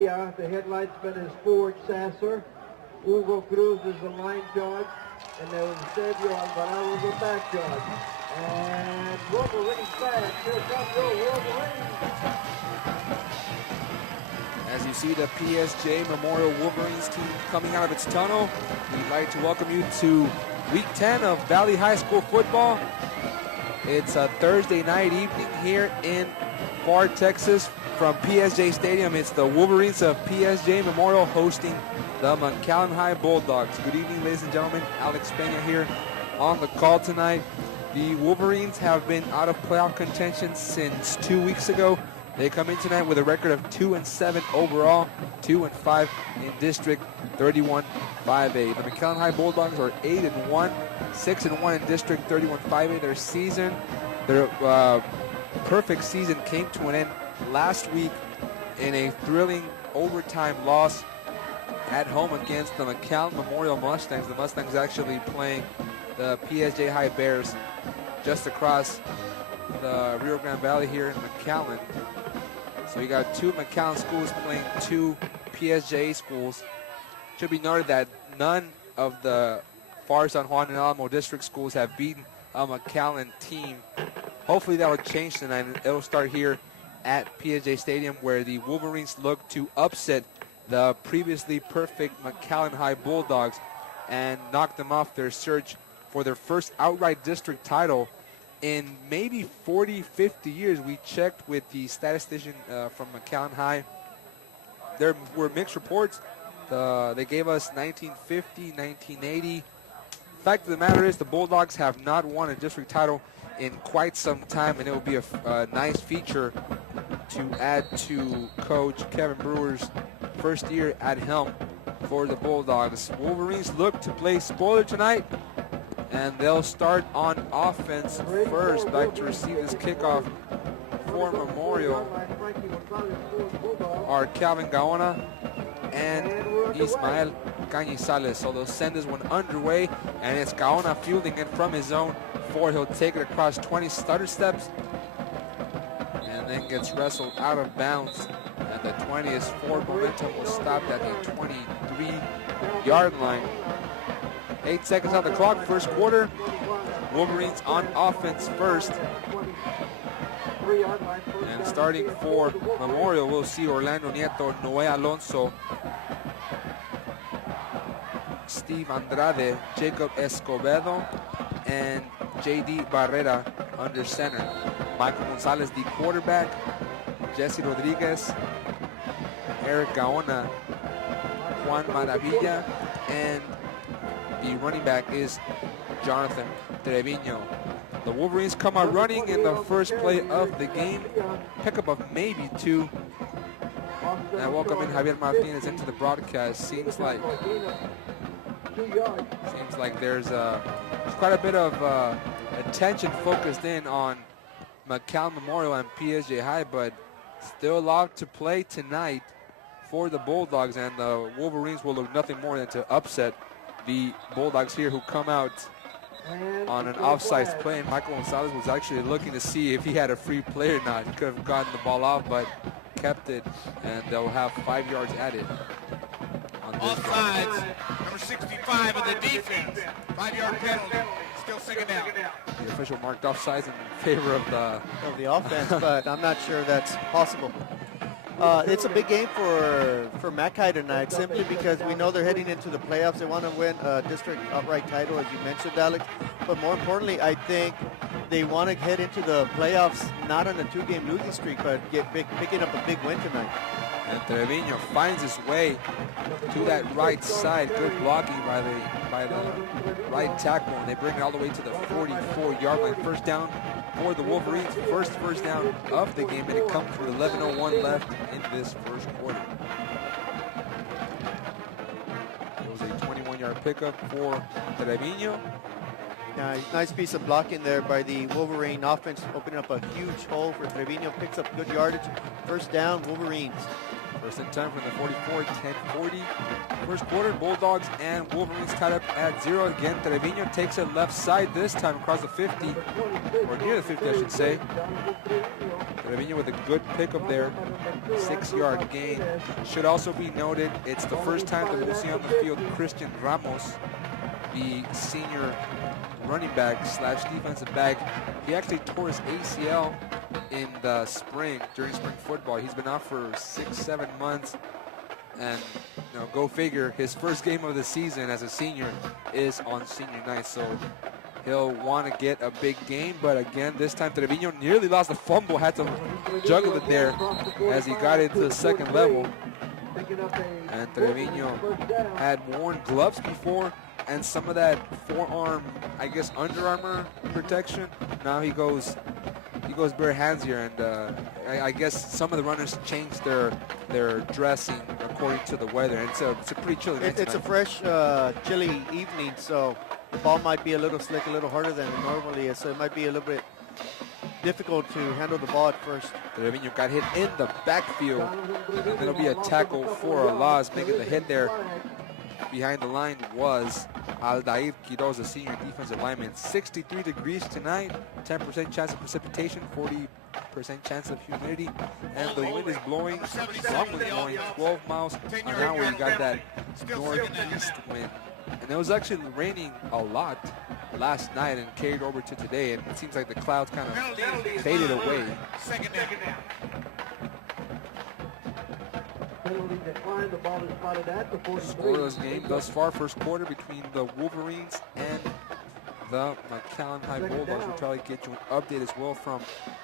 The head linesman is Forward Sasser. Hugo Cruz is the line judge. And then Sergio Alvarado is the back judge. And Wolverines fans, here comes your Wolverines. As you see the PSJA Memorial Wolverines team coming out of its tunnel, we'd like to welcome you to Week 10 of Valley High School football. It's a Thursday night evening here in Far, Texas. From PSJA Stadium, it's the Wolverines of PSJA Memorial hosting the Mcallen High Bulldogs. Good evening, ladies and gentlemen. Alex Peña here on the call tonight. The Wolverines have been out of playoff contention since 2 weeks ago. They come in tonight with a record of 2-7 overall, 2-5 in District 31-5A. The Mcallen High Bulldogs are 8-1, 6-1 in District 31-5A. Their perfect season came to an end last week in a thrilling overtime loss at home against the Mcallen Memorial Mustangs. The Mustangs actually playing the PSJA High Bears just across the Rio Grande Valley here in Mcallen. So you got two Mcallen schools playing two PSJA schools. Should be noted that none of the Far San Juan and Alamo district schools have beaten a Mcallen team. Hopefully that will change tonight. It'll start here at PSJA Stadium, where the Wolverines look to upset the previously perfect Mcallen High Bulldogs and knock them off their search for their first outright district title in maybe 40, 50 years. We checked with the statistician from Mcallen High. There were mixed reports. They gave us 1950, 1980. Fact of the matter is the Bulldogs have not won a district title in quite some time, and it will be a nice feature to add to Coach Kevin Brewer's first year at helm for the Bulldogs. Wolverines look to play spoiler tonight, and they'll start on offense first. Back to receive this kickoff for Memorial are Calvin Gaona and Ismael Cañizales. So they'll send this one underway, and it's Gaona fielding it from his zone. He'll take it across 20 stutter steps and then gets wrestled out of bounds at the 20 as forward momentum was stopped at the 23-yard line. 8 seconds on the clock, first quarter. Wolverines on offense first. And starting for Memorial, we'll see Orlando Nieto, Noé Alonso, Steve Andrade, Jacob Escobedo, and J.D. Barrera under center. Michael Gonzalez, the quarterback. Jesse Rodriguez, Eric Gaona, Juan Maravilla, and the running back is Jonathan Trevino. The Wolverines come out running in the first play of the game. Pickup of maybe 2. And I welcome in Javier Martinez into the broadcast. Seems like there's quite a bit of attention focused in on Mcallen Memorial and PSJA High, but still a lot to play tonight for the Bulldogs, and the Wolverines will look nothing more than to upset the Bulldogs here, who come out on an offsides play. And Michael Gonzalez was actually looking to see if he had a free play or not. He could have gotten the ball off, but kept it, and they'll have 5 yards added. Offsides, number 65 of the defense. 5-yard penalty. Still second down. The official marked offsides in favor of the offense, but I'm not sure that's possible. It's a big game for Mackay tonight, simply because we know they're heading into the playoffs. They want to win a district outright title, as you mentioned, Alex. But more importantly, I think they want to head into the playoffs not on a 2-game losing streak, but picking up a big win tonight. And Trevino finds his way to that right side. Good blocking by the right tackle, and they bring it all the way to the 44-yard line. First down for the Wolverines. First down of the game, and it comes with 11:01 left in this first quarter. It was a 21-yard pickup for Trevino. Nice piece of blocking there by the Wolverine offense, opening up a huge hole for Trevino. Picks up good yardage. First down, Wolverines. First and 10 from the 44, 10-40. First quarter, Bulldogs and Wolverines tied up at 0. Again, Trevino takes it left side this time across the 50, or near the 50, I should say. Trevino with a good pickup there, 6-yard gain. Should also be noted, it's the first time that we'll see on the field Christian Ramos, the senior running back slash defensive back. He actually tore his ACL in the spring, during spring football. He's been out for 6-7 months, and go figure, his first game of the season as a senior is on senior night, so he'll want to get a big game. But again, this time Trevino nearly lost the fumble, had to juggle it there as he got into the second level. And Trevino had worn gloves before and some of that forearm, I guess, Under Armour protection. Now he goes bare hands here, and I guess some of the runners changed their dressing according to the weather. And it's a pretty chilly night It's a fresh, chilly evening, so the ball might be a little slick, a little harder than it normally is, so it might be a little bit difficult to handle the ball at first. Trevino got hit in the backfield, and it'll be a tackle for a loss. Making the hit there behind the line was Aldair Quiroz, the senior defensive lineman. 63 degrees tonight, 10% chance of precipitation, 40% chance of humidity, and the wind is blowing, strongly blowing 12 miles an hour. You got that northeast wind. And it was actually raining a lot last night and carried over to today, and it seems like the clouds kind of faded away. Second down. Scoreless game thus far, first quarter between the Wolverines and the Mcallen High Bulldogs. We'll try to get you an update as well from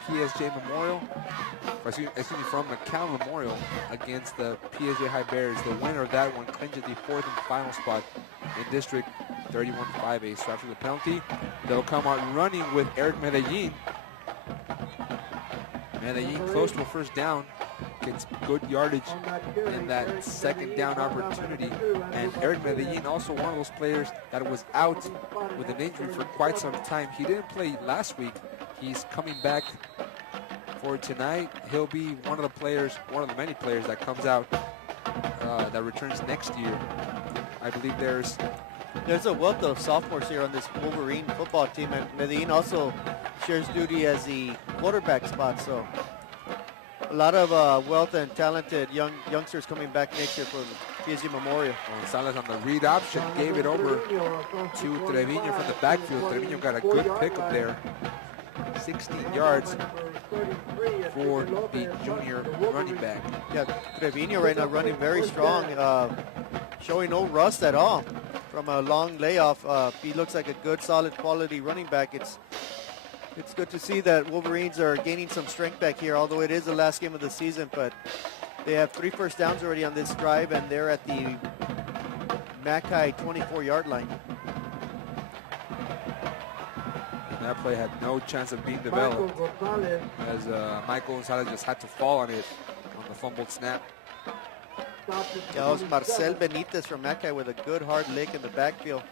PSJ Memorial, excuse me, from Mcallen Memorial against the PSJ High Bears. The winner of that one clinches the fourth and final spot in District 31-5A. So after the penalty, they'll come out running with Eric Medellin. Medellin close to a first down, gets good yardage in that second down opportunity. And Eric Medellin, also one of those players that was out with an injury for quite some time. He didn't play last week. He's coming back for tonight. He'll be one of the players, one of the many players that comes out that returns next year. I believe there's a wealth of sophomores here on this Wolverine football team, and Medellin also shares duty as the quarterback spot, so a lot of wealth and talented youngsters coming back next year for the PSG Memorial. Gonzalez on the read option gave it over to Trevino from the backfield. Trevino got a good pickup there. 16 yards for the junior running back. Yeah, Trevino right now running very strong, showing no rust at all from a long layoff. He looks like a good, solid, quality running back. It's good to see that Wolverines are gaining some strength back here, although it is the last game of the season, but they have 3 first downs already on this drive, and they're at the Mackay 24-yard line. And that play had no chance of being developed, as Michael Gonzalez just had to fall on it on the fumbled snap. That was Marcel Benitez from Mackay with a good hard lick in the backfield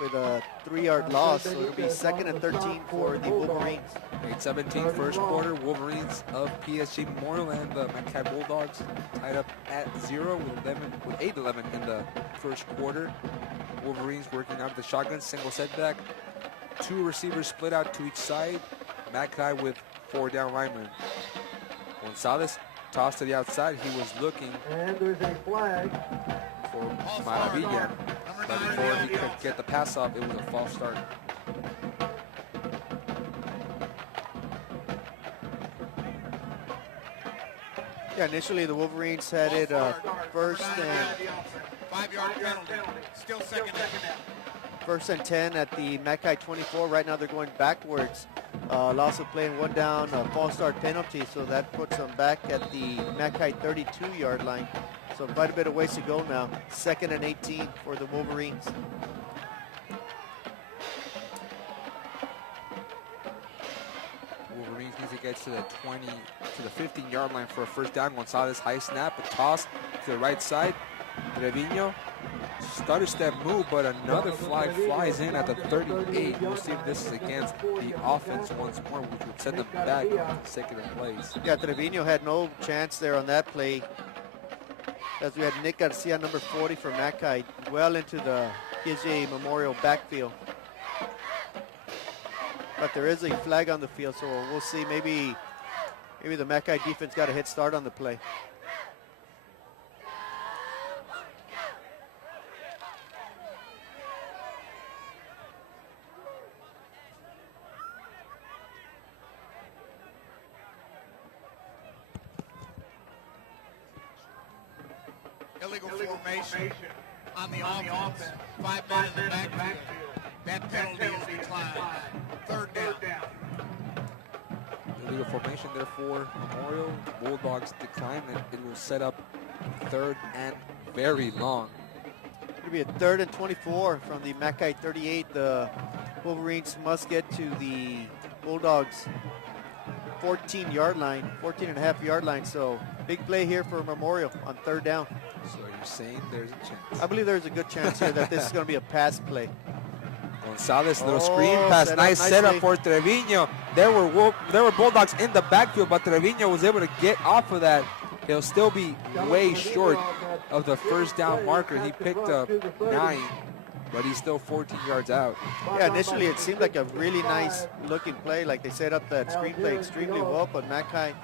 with a 3-yard loss, so it'll be 2nd and 13 for the Wolverines. 8-17 first quarter, Wolverines of PSG Memorial and the Mackay Bulldogs tied up at 0 with 8-11 in the first quarter. Wolverines working out of the shotgun, single setback. 2 receivers split out to each side. Mackay with 4 down linemen. Gonzalez tossed to the outside. He was looking and there's a flag for Maravilla, but before he could get the pass off, it was a false start. Yeah, initially the Wolverines had it first and 5-yard penalty. Still second down. 1st and 10 at the Mackay 24. Right now they're going backwards. Loss of play and 1 down, false start penalty, so that puts them back at the Mackay 32-yard line. So quite a bit of ways to go now. 2nd and 18 for the Wolverines. Wolverines needs to get to the 20, to the 15-yard line for a first down. Gonzalez high snap, a toss to the right side. Trevino started step move, but another flag flies in at the 38. We'll see if this is against the offense once more, which would send them back to second in place. Yeah, Trevino had no chance there on that play. as we had Nick Garcia, number 40 for Mackay, well into the PSJA Memorial backfield. But there is a flag on the field, so we'll see. Maybe the Mackay defense got a head start on the play. Illegal formation on the offense. 5 men in the backfield. That penalty is declined. Third down. Illegal formation there for Memorial. Bulldogs decline, and it will set up 3rd and very long. It'll be a 3rd and 24 from the Mackay 38. The Wolverines must get to the Bulldogs 14-yard line, 14.5-yard line. So big play here for Memorial on 3rd down. So you're saying there's a chance. I believe there's a good chance here that this is going to be a pass play. Gonzalez, little screen pass, set up nice nicely. setup for Trevino. There were Bulldogs in the backfield, but Trevino was able to get off of that. He'll still be way short of the 1st down marker. He picked up 9, but he's still 14 yards out. Yeah, initially it seemed like a really nice looking play. Like they set up that screen play extremely well, but Mackay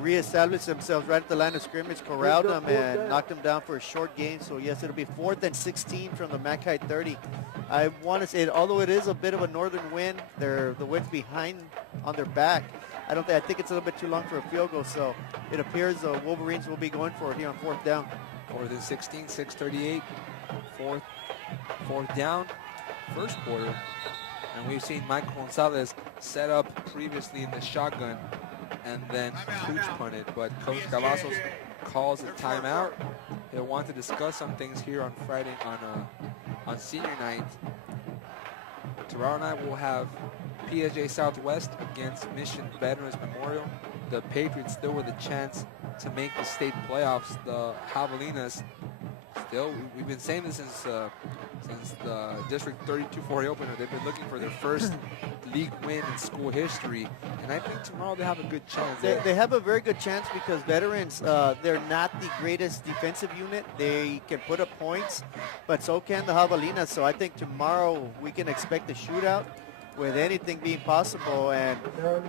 reestablished themselves right at the line of scrimmage, corralled them, and knocked them down for a short gain. So yes, it'll be 4th and 16 from the Mackay 30. I want to say, although it is a bit of a northern wind, the wind's behind on their back. I think it's a little bit too long for a field goal. So it appears the Wolverines will be going for it here on 4th down. 4th and 16, 6:38, fourth down, 1st quarter. And we've seen Michael Gonzalez set up previously in the shotgun and then pooch punted, but Coach Cavazos calls a timeout. He'll want to discuss some things here on Friday on senior night. Tomorrow night we'll have PSJ Southwest against Mission Veterans Memorial. The Patriots still with a chance to make the state playoffs. The Javelinas still, we've been saying this since the District 32-4 opener. They've been looking for their first league win in school history, and I think tomorrow they have a good chance. They have a very good chance because Veterans, they're not the greatest defensive unit. They can put up points, but so can the Javelinas. So I think tomorrow we can expect a shootout with anything being possible. And,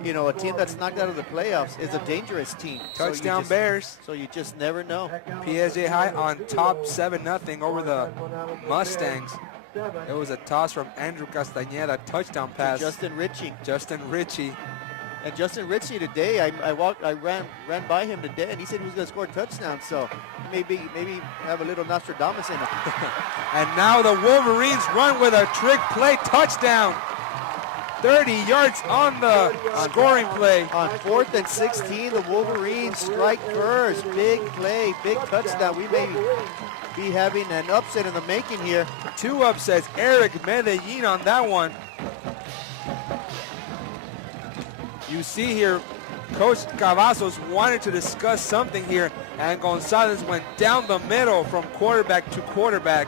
you know, a team that's knocked out of the playoffs is a dangerous team. Touchdown Bears. So you just never know. PSJ High on top 7-0 over the Mustangs. It was a toss from Andrew Castañeda, touchdown pass. Justin Ritchie. And Justin Ritchie today, I ran by him today, and he said he was going to score a touchdown. So maybe have a little Nostradamus in him. And now the Wolverines run with a trick play touchdown. 30 yards on the scoring play. On 4th and 16, the Wolverines strike first. Big play, big touchdown. We may be having an upset in the making here. 2 upsets. Eric Medellin on that one. You see here, Coach Cavazos wanted to discuss something here, and Gonzalez went down the middle from quarterback to quarterback.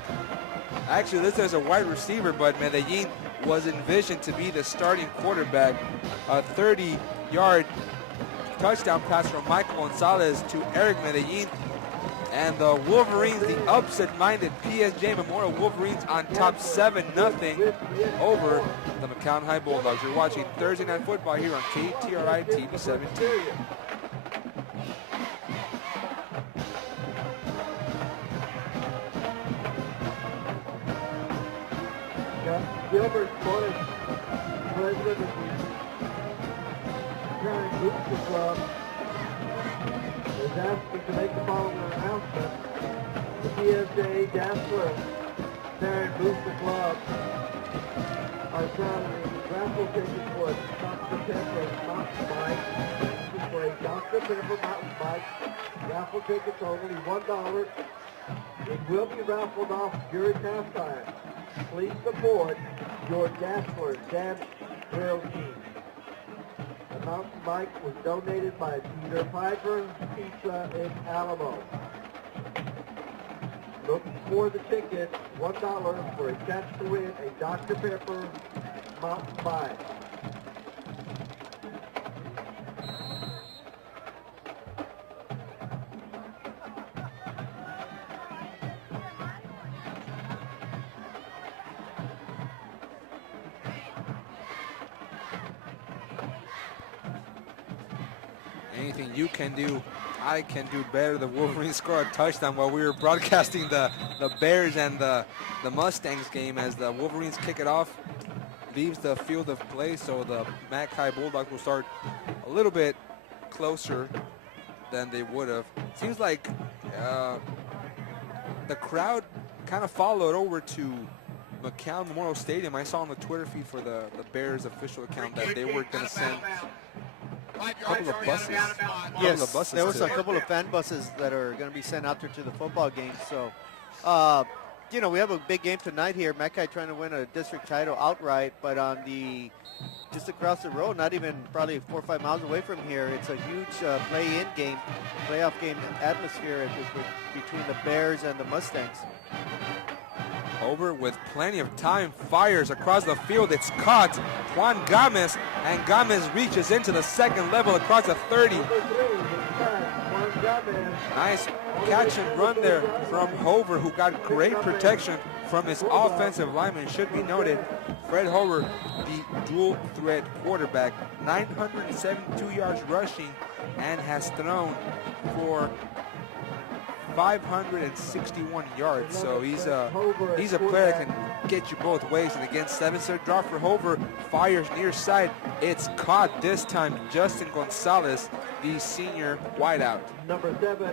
Actually, this is a wide receiver, but Medellin was envisioned to be the starting quarterback. A 30-yard touchdown pass from Michael Gonzalez to Eric Medellin. And the Wolverines, the upset-minded PSJ Memorial Wolverines on top 7-0 over the Mcallen High Bulldogs. You're watching Thursday Night Football here on KTRI TV 17. Gilbert Bush, president of the Parent Booster Club, is asking to make the following announcement. The PSJA Dassler Parent Booster Club are selling raffle tickets for Dr. Pepper mountain bike. This is for a Dr. Pepper mountain bike. Raffle tickets are only $1. It will be raffled off during halftime. Please support your Dassler Dance Trail team. The mountain bike was donated by Peter Piper Pizza in Alamo. Look for the ticket, $1 for a chance to win a Dr. Pepper mountain bike. Anything you can do, I can do better. The Wolverines score a touchdown while we were broadcasting the Bears and the Mustangs game as the Wolverines kick it off. Leaves the field of play, so the Mackay Bulldogs will start a little bit closer than they would have. Seems like the crowd kind of followed over to Mcallen Memorial Stadium. I saw on the Twitter feed for the Bears official account that they were going to send a couple of buses. Yes, there was a couple of fan buses that are going to be sent out there to the football game. So, you know, we have a big game tonight here. Mackay trying to win a district title outright, but on the just across the road, not even probably 4 or 5 miles away from here, it's a huge play-in game, playoff game atmosphere between the Bears and the Mustangs. Over with plenty of time, fires across the field. It's caught. Juan Gomez, and Gomez reaches into the second level across the 30. Nice catch and run there from Hover, who got great protection from his offensive lineman. Should be noted, Fred Hover, the dual threat quarterback, 972 yards rushing and has thrown for 561 yards. So he's a player that can get you both ways. And again, 7-step drop for Hover, fires near side. It's caught this time. Justin Gonzalez, the senior wideout.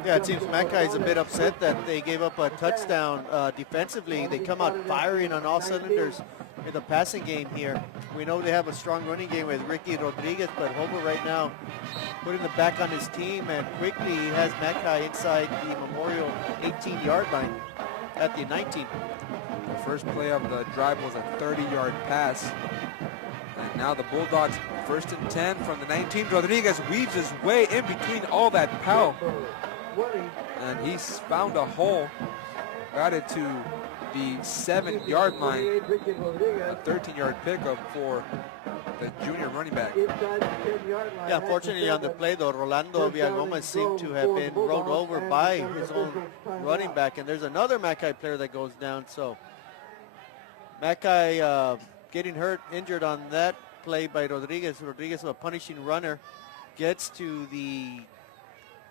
Yeah, it seems Mackay is a bit upset that they gave up a touchdown defensively. They come out firing on all cylinders in the passing game here. We know they have a strong running game with Ricky Rodriguez, but Hover right now putting the back on his team, and quickly he has Mackay inside the Memorial 18-yard line at the 19. The first play of the drive was a 30-yard pass. And now the Bulldogs, 1st and 10 from the 19. Rodriguez weaves his way in between all that pow. And he's found a hole. Got it to the 7-yard line. A 13-yard pickup for the junior running back. Yeah, unfortunately on the play though, Rolando Villagomez seemed to have been rolled over by his own running back, and there's another Mackay player that goes down. So Mackay getting injured on that play by Rodriguez. Rodriguez, a punishing runner, gets to the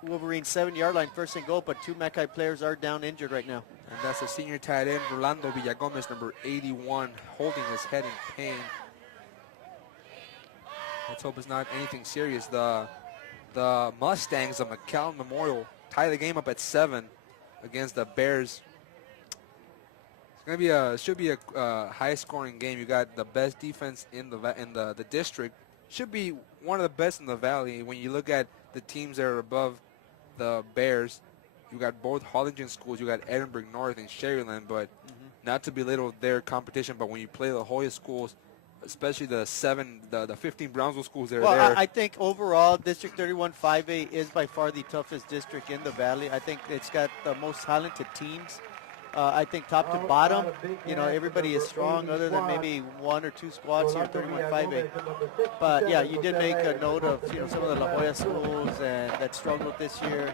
Wolverine 7-yard line, 1st and goal, but 2 Mackay players are down injured right now. And that's the senior tight end, Rolando Villagomez, number 81, holding his head in pain. Let's hope it's not anything serious. The Mustangs of Mcallen Memorial tie the game up at 7 against the Bears. It's should be a high-scoring game. You got the best defense in the district. Should be one of the best in the valley. When you look at the teams that are above the Bears, you got both Harlingen schools. You got Edinburgh North and Sharyland, but not to belittle their competition. But when you play the Hoya schools, especially the 15 Brownsville schools that are there. I think overall, District 31 5A is by far the toughest district in the valley. I think it's got the most talented teams. I think top to bottom, you know, everybody is strong other than maybe 1 or 2 squads here, 31 5A. But yeah, you did make a note of, you know, some of the La Jolla schools and that struggled this year,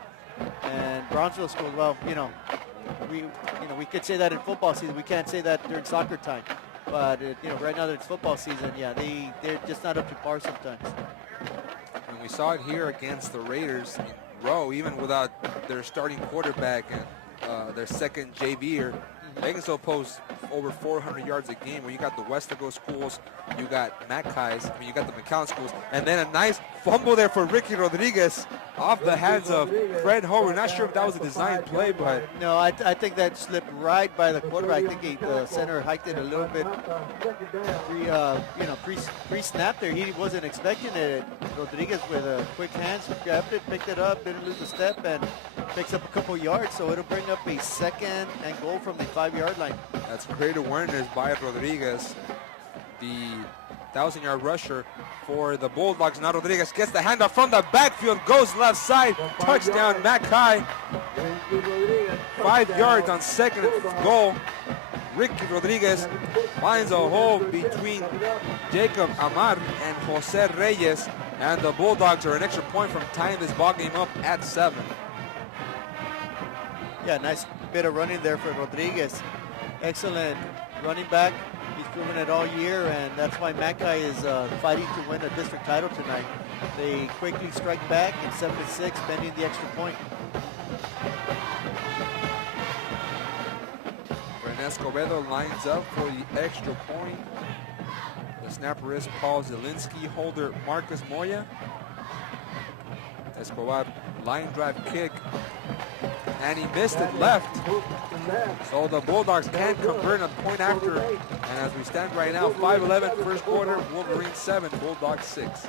and Brownsville schools. Well, you know, we could say that in football season. We can't say that during soccer time. But you know, right now that it's football season, yeah, they're just not up to par sometimes. And we saw it here against the Raiders in Rowe, even without their starting quarterback and their second JVer. They can still post over 400 yards a game. When you got the Westago schools, you got Mackay's, you got the Mcallen schools, and then a nice fumble there for Ricky Rodriguez off the hands of Fred Hover. Not sure if that was a design play, but no, I think that slipped right by the quarterback. I think the center hiked it a little bit pre-snap there. He wasn't expecting it. Rodriguez with a quick hands grabbed it, picked it up, didn't lose a step, and picks up a couple yards. So it'll bring up a 2nd and goal from the 5-yard line. That's great awareness by Rodriguez, the 1,000-yard rusher for the Bulldogs. Now Rodriguez gets the handoff from the backfield, goes left side, touchdown Mackay. 5 yards on 2nd and goal. Ricky Rodriguez finds a hole between Jacob Amar and Jose Reyes, and the Bulldogs are an extra point from tying this ball game up at 7. Yeah, nice bit of running there for Rodriguez. Excellent running back. He's proven it all year, and that's why Mackay is fighting to win a district title tonight. They quickly strike back and 7-6, bending the extra point. Escobedo lines up for the extra point. The snapper is Paul Zielinski, holder Marcus Moya. Escobar line drive kick, and he missed it left. So the Bulldogs can convert a point after. And as we stand right now, 5-11 first quarter, Wolverines 7, Bulldogs 6.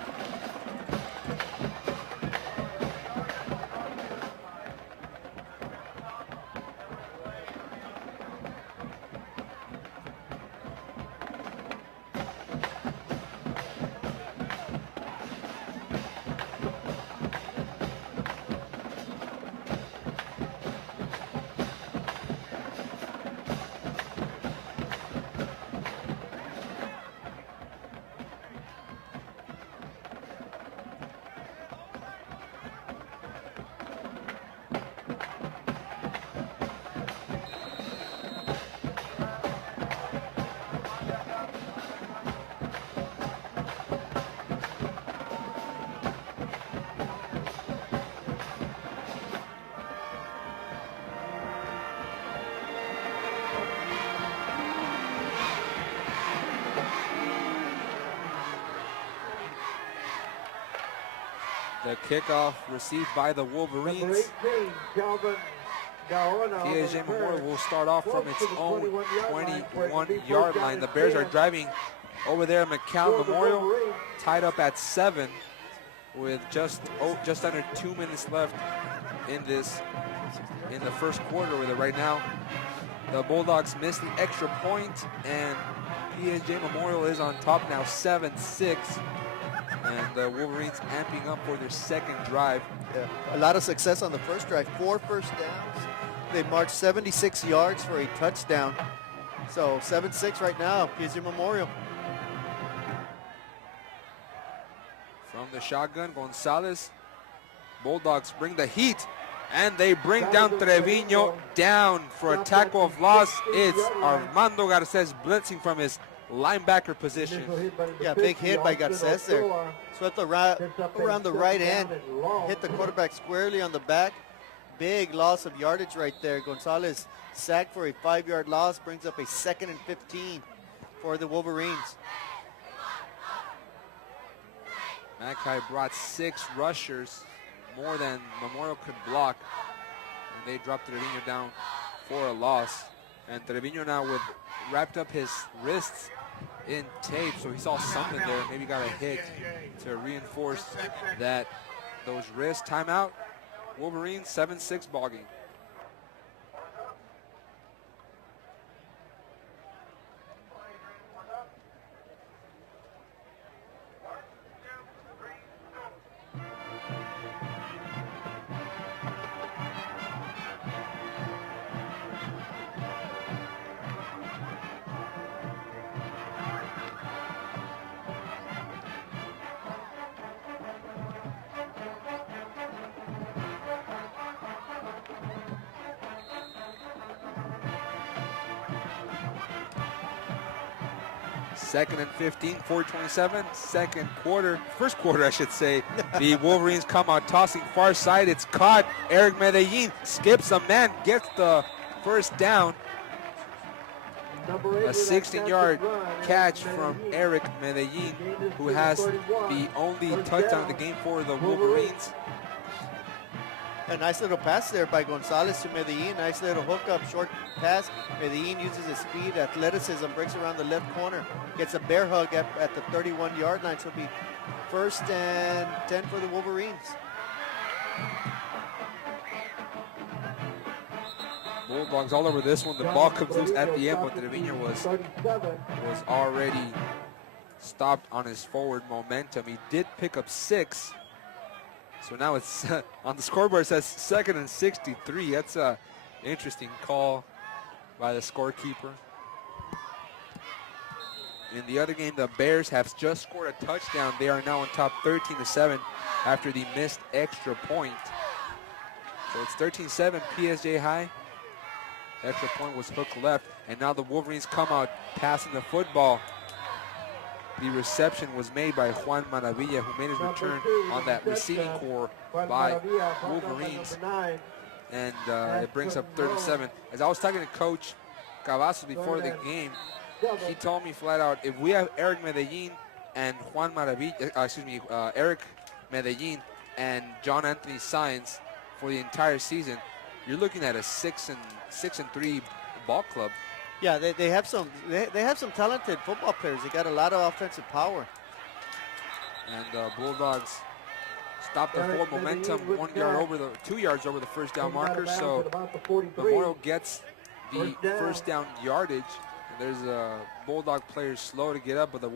The kickoff received by the Wolverines. PSJA Memorial will start off from its own 21-yard line. The Bears are driving over there at Mcallen Memorial, tied up at 7 with just under 2 minutes left in the first quarter with it right now. The Bulldogs missed the extra point, and PSJA Memorial is on top now, 7-6. And the Wolverines amping up for their second drive. Yeah, a lot of success on the first drive. 4 first downs. They marched 76 yards for a touchdown. So 7-6 right now, PSJA Memorial. From the shotgun, Gonzalez. Bulldogs bring the heat, and they bring down Trevino down for a tackle of loss. It's Armando Garces blitzing from his linebacker position. Yeah, big hit by Garces there. Swept around the right end, hit the quarterback squarely on the back. Big loss of yardage right there. Gonzalez sacked for a 5-yard loss, brings up a 2nd and 15 for the Wolverines. Mackay brought 6 rushers, more than Memorial could block, and they dropped Trevino down for a loss. And Trevino now wrapped up his wrists in tape, so he saw something there. Maybe got a hit to reinforce those wrists. Timeout. Wolverines 7-6 ball game. Second and 15, 4:27, first quarter, I should say. The Wolverines come out tossing far side. It's caught. Eric Medellin skips a man, gets the first down. A 16-yard catch from Eric Medellin, who has the only touchdown of the game for the Wolverines. A nice little pass there by Gonzalez to Medellin. Nice little hookup, short pass. Medellin uses his speed, athleticism, breaks around the left corner. Gets a bear hug at the 31-yard line. So it'll be 1st and 10 for the Wolverines. Bulldogs all over this one. The ball comes loose at the end, but Trevino was already stopped on his forward momentum. He did pick up 6. So now it's on the scoreboard, it says 2nd and 63. That's an interesting call by the scorekeeper. In the other game, the Bears have just scored a touchdown. They are now on top 13-7 after the missed extra point. So it's 13-7 PSJ high. Extra point was hook left, and now the Wolverines come out passing the football. the reception was made by Juan Maravilla, who made his return on that receiving core by Wolverines. And it brings up 37. As I was talking to Coach Cavazos before the game, he told me flat out, if we have Eric Medellin and Juan Maravilla, Eric Medellin and John Anthony Saenz for the entire season, you're looking at a 6-3 ball club. Yeah, they have some talented football players. They got a lot of offensive power. And Bulldogs stopped the forward momentum 2 yards over the first down marker. So Memorial gets the first down yardage. There's Bulldog players slow to get up, but the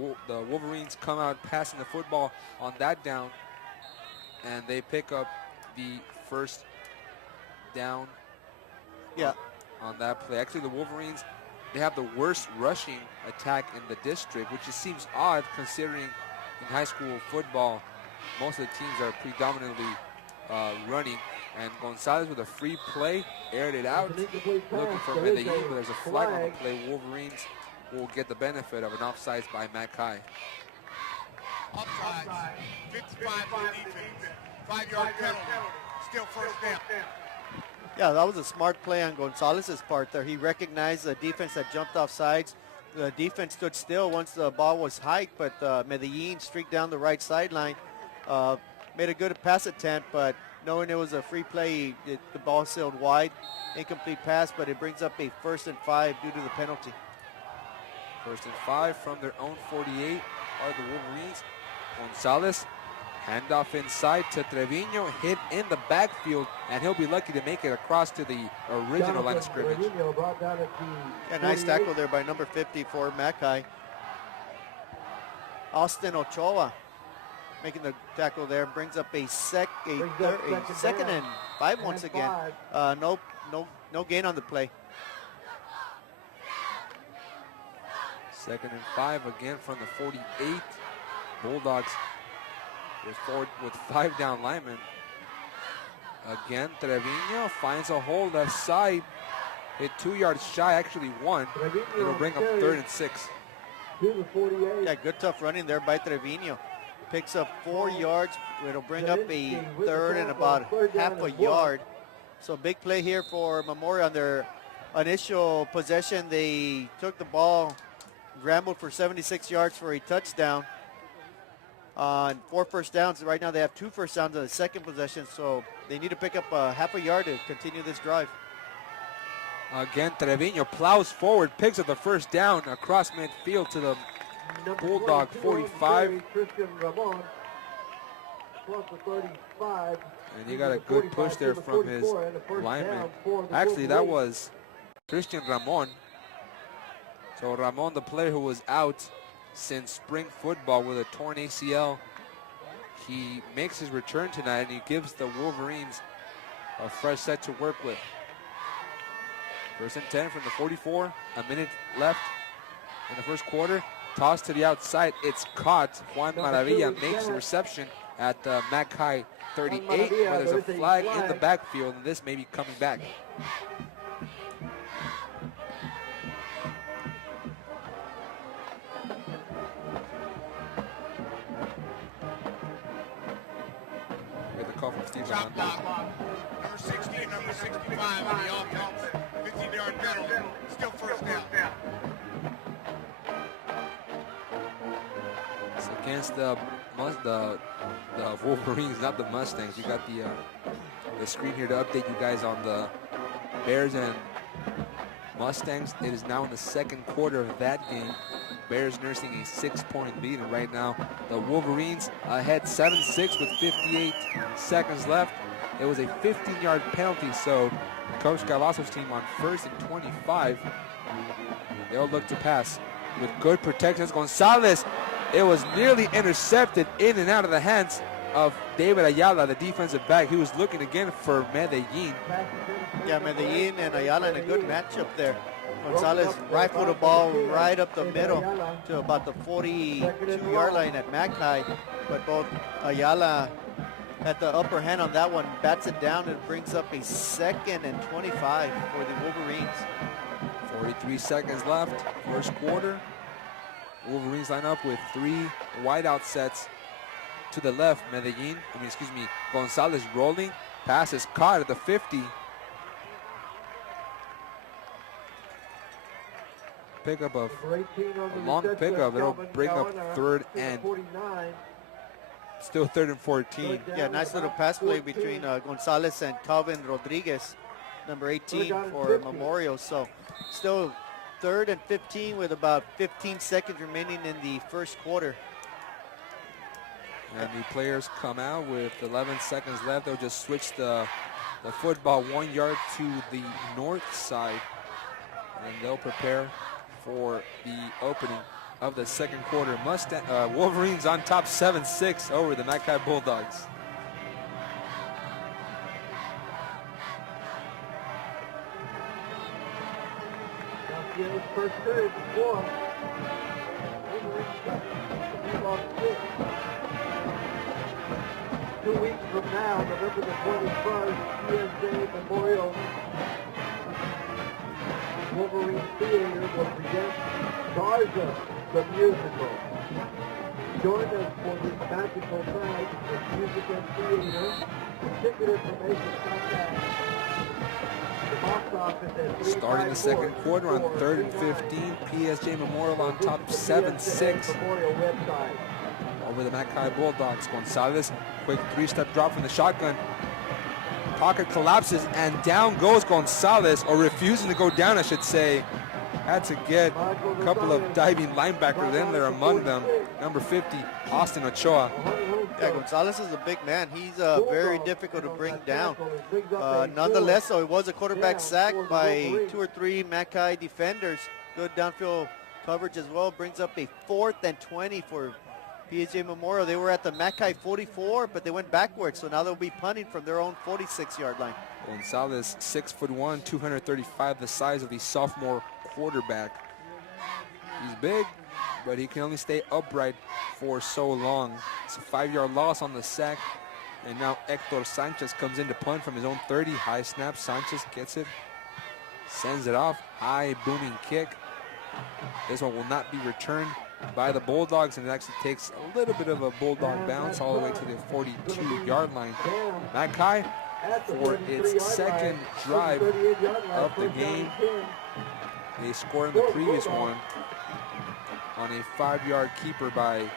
Wolverines come out passing the football on that down, and they pick up the first down. Yeah. On that play. Actually, the Wolverines, they have the worst rushing attack in the district, which just seems odd considering in high school football, most of the teams are predominantly running. And Gonzalez with a free play, aired it out, looking for Medellin, but there's a flag on the play. Wolverines will get the benefit of an offsides by Mcallen. Offsides, 55 for the defense, 5-yard penalty, still first down. Yeah, that was a smart play on Gonzalez's part there. He recognized the defense that jumped off sides. The defense stood still once the ball was hiked, but Medellin streaked down the right sideline, made a good pass attempt, but knowing it was a free play, the ball sailed wide. Incomplete pass, but it brings up a 1st and 5 due to the penalty. 1st and 5 from their own 48 are the Wolverines. Gonzalez, handoff inside to Trevino, hit in the backfield, and he'll be lucky to make it across to the original line of scrimmage. Yeah, nice tackle there by number 50 for Mackay. Austin Ochoa making the tackle there, brings up a second and 5 once again. No gain on the play. 2nd and 5 again from the 48. Bulldogs with 5 down linemen. Again, Trevino finds a hole left side. Hit 2 yards shy, actually 1. It'll bring up 3rd and 6. Yeah, good tough running there by Trevino. Picks up 4 yards. It'll bring up a 3rd and about half a yard. So big play here for Memorial on their initial possession. They took the ball, rambled for 76 yards for a touchdown. On 4 first downs. Right now they have 2 first downs on the second possession, so they need to pick up half a yard to continue this drive. Again, Trevino plows forward, picks up the first down across midfield to the Bulldog 45. And he got a good push there from his lineman. Actually, that was Christian Ramon. So Ramon, the player who was out since spring football with a torn ACL, he makes his return tonight, and he gives the Wolverines a fresh set to work with. 1st and 10 from the 44. A minute left in the first quarter. Toss to the outside. It's caught. Juan Maravilla makes the reception at the Mackay 38, where there's a flag in the backfield, and this may be coming back. Chop block. Number 60 and number 65 on the offense. 15-yard penalty. Still first down. It's against the Wolverines, not the Mustangs. You got the screen here to update you guys on the Bears and Mustangs. It is now in the second quarter of that game. Bears nursing a 6-point lead, and right now the Wolverines ahead 7-6 with 58 seconds left. It was a 15-yard penalty, so Coach Cavazos' team on 1st and 25. They'll look to pass with good protection. Gonzalez, it was nearly intercepted in and out of the hands of David Ayala, the defensive back. He was looking again for Medellin. Yeah, Medellin and Ayala in a good matchup there. Gonzalez rifled the ball right up the middle to about the 42-yard line at Mackay, but both Ayala had the upper hand on that one, bats it down, and brings up a 2nd and 25 for the Wolverines. 43 seconds left, first quarter. Wolverines line up with 3 wideout sets to the left. Gonzalez rolling. Pass is caught at the 50. Pickup of a long pickup. That'll break up 3rd and still 3rd and 14. Yeah, nice little pass play between Gonzalez and Calvin Rodriguez, number 18 for Memorial. So still 3rd and 15 with about 15 seconds remaining in the first quarter. And the players come out with 11 seconds left. They'll just switch the football 1 yard to the north side, and they'll prepare for the opening of the second quarter. Wolverines on top 7-6 over the Mackay Bulldogs. First period before. 2 weeks from now, November the 21st, PSJA Memorial Wolverine Theater will present Garza, the musical. Join us for this magical night at Music and Theater. Ticket information contact the box office at Starting the second quarter on 3rd and 15, PSJA Memorial on top 7-6 Memorial website. over the Mackay Bulldogs. Gonzalez, quick 3-step drop from the shotgun. Pocket collapses and down goes Gonzalez, or refusing to go down, I should say. Had to get a couple of diving linebackers in there, among them number 50, Austin Ochoa. Yeah, Gonzalez is a big man. He's very difficult to bring down. Nonetheless, though, it was a quarterback sack by 2 or 3 Mackay defenders. Good downfield coverage as well. Brings up a 4th and 20 for PSJA Memorial. They were at the Mackay 44, but they went backwards, so now they'll be punting from their own 46-yard line. Gonzalez, 6'1", 235, the size of the sophomore quarterback. He's big, but he can only stay upright for so long. It's a 5-yard loss on the sack, and now Hector Sanchez comes in to punt from his own 30. High snap, Sanchez gets it, sends it off, high booming kick. This one will not be returned by the Bulldogs, and it actually takes a little bit of a Bulldog bounce all the way to the 42-yard line. Mackay, for its second drive of the game, they scored in the previous one on a 5-yard keeper by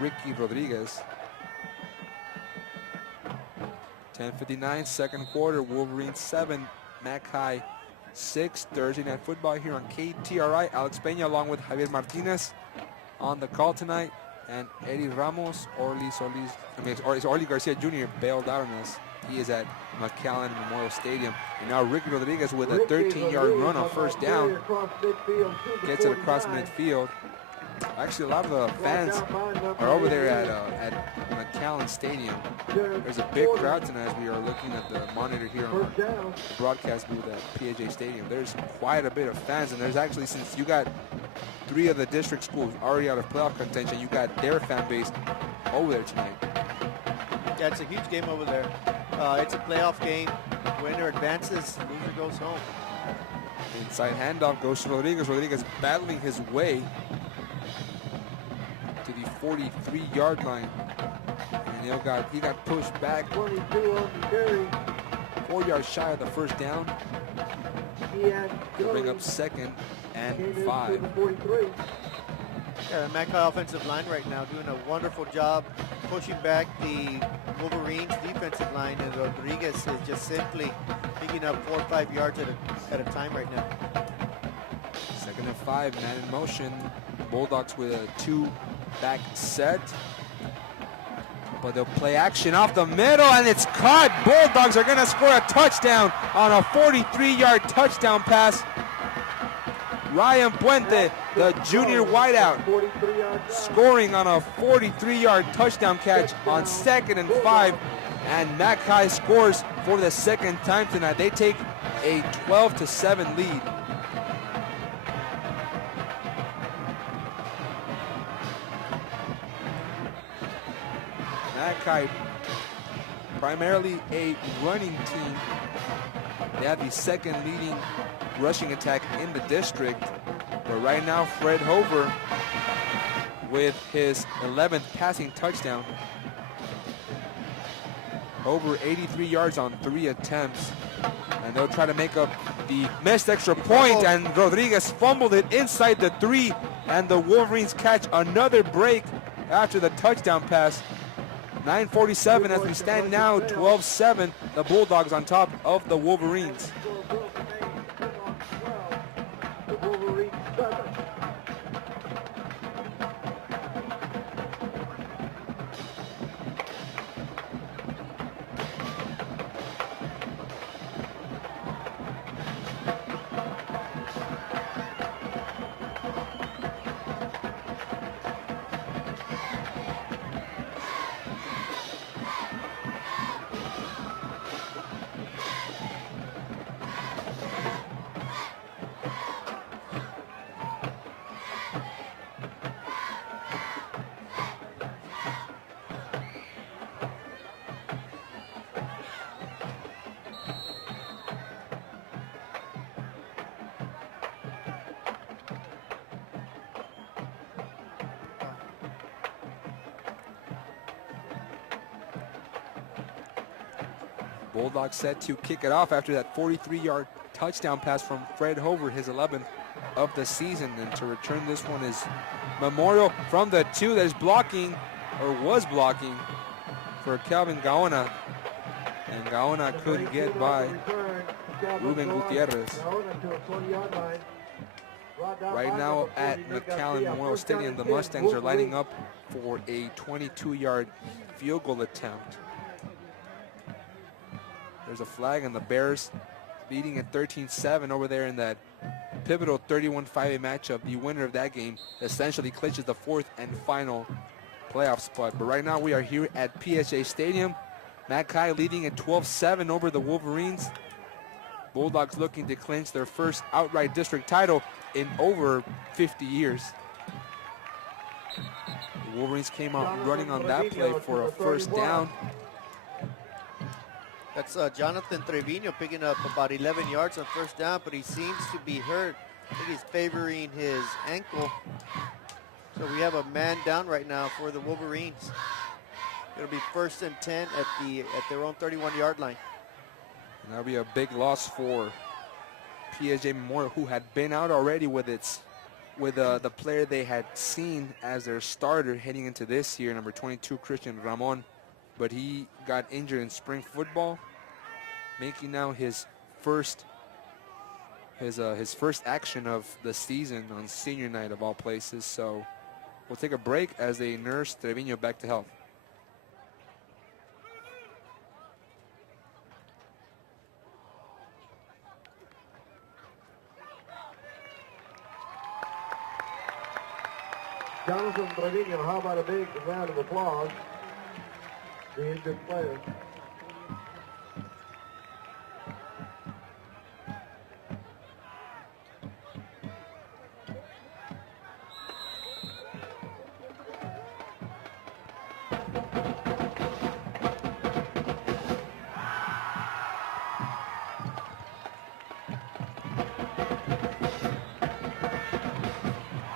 Ricky Rodriguez. 10:59, second quarter, Wolverines 7, Mackay 6. Thursday Night Football here on KTRI. Alex Peña along with Javier Martinez on the call tonight, and Eddie Ramos, Orly Garcia Jr. bailed out on us. He is at Mcallen Memorial Stadium. And now Ricky Rodriguez with a 13-yard run on first down. Gets it across midfield. Actually, a lot of the fans are over there at Mcallen Stadium. There's a big crowd tonight as we are looking at the monitor here on the broadcast booth at PSJA Stadium. There's quite a bit of fans, and there's actually, since you got 3 of the district schools already out of playoff contention, you got their fan base over there tonight. Yeah, it's a huge game over there. It's a playoff game. Winner advances, loser goes home. Inside handoff goes to Rodriguez. Rodriguez battling his way to the 43-yard line. And he got pushed back 4 yards shy of the first down to bring up 2nd and 5. Yeah, the Mackay offensive line right now doing a wonderful job pushing back the Wolverines defensive line, and Rodriguez is just simply picking up 4 or 5 yards at a time right now. 2nd and 5, man in motion. Bulldogs with a 2-back set. But they'll play action off the middle, and it's caught. Bulldogs are going to score a touchdown on a 43-yard touchdown pass. Ryan Puente, the junior wideout, scoring on a 43-yard touchdown catch on 2nd and 5. And Mackay scores for the 2nd time tonight. They take a 12-7 lead. Mackay, primarily a running team. They have the 2nd leading rushing attack in the district. But right now, Fred Hover with his 11th passing touchdown. Over 83 yards on 3 attempts. And they'll try to make up the missed extra point, and Rodriguez fumbled it inside the 3, and the Wolverines catch another break after the touchdown pass. 9:47 as we stand now, 12-7, the Bulldogs on top of the Wolverines. The Wolverines 7. Bulldogs set to kick it off after that 43-yard touchdown pass from Fred Hover, his 11th of the season. And to return this one is Memorial from the 2 that is blocking, or was blocking, for Calvin Gaona. And Gaona couldn't get by Ruben Gutierrez. Right now at Mcallen Memorial Stadium, the Mustangs are lining up for a 22-yard field goal attempt. There's a flag, and the Bears leading at 13-7 over there in that pivotal 31-5A matchup. The winner of that game essentially clinches the 4th and final playoff spot. But right now we are here at PSJA Stadium. Mcallen leading at 12-7 over the Wolverines. Bulldogs looking to clinch their first outright district title in over 50 years. The Wolverines came out running on that play for a first down. That's Jonathan Trevino picking up about 11 yards on first down, but he seems to be hurt. I think he's favoring his ankle. So we have a man down right now for the Wolverines. It'll be 1st and 10 at their own 31-yard line. And that'll be a big loss for PSJA Memorial, who had been out already with the player they had seen as their starter heading into this year, number 22, Christian Ramon. But he got injured in spring football, making now his first action of the season on senior night of all places. So we'll take a break as they nurse Trevino back to health. Jonathan Trevino, how about a big round of applause? The injured player.